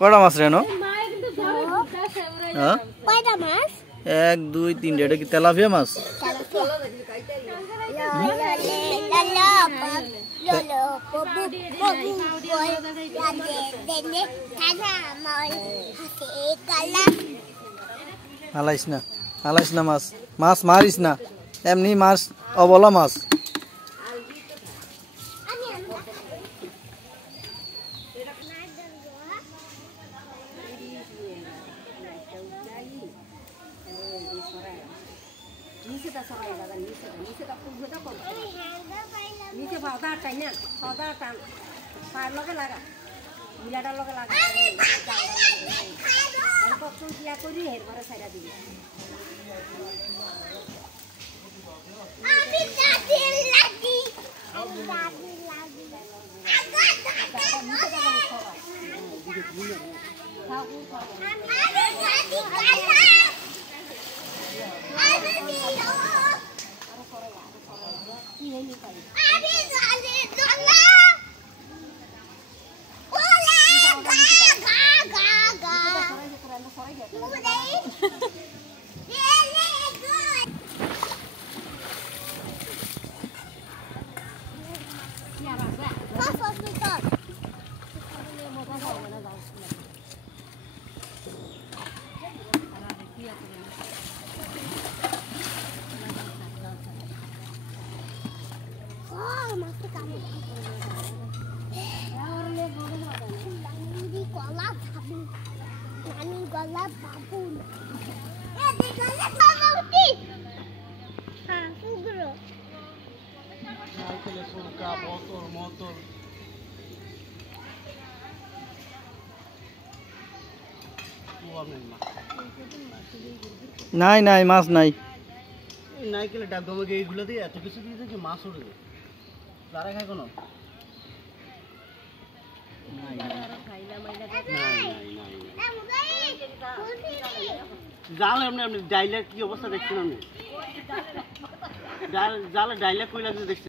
কটা মাছ রেনো? কয়টা মাছ? 1 2 3 এটা কি তেলাপিয়া মাছ? হালাইস না মাছ, মাছ মারিস না, এমনি মাছ অবলা মাছ। নাই নাই মাছ নাই। নাইকেলে ডাক দমে এইগুলো দিয়ে এত কিছু দিয়ে যে মাছ উঠে যায়। তারা খায় কোনো? জাল এমনি আপনি ডাইলের কি অবস্থা দেখছেন আপনি? জালে ডাইলে কই লাগছে দেখছেন?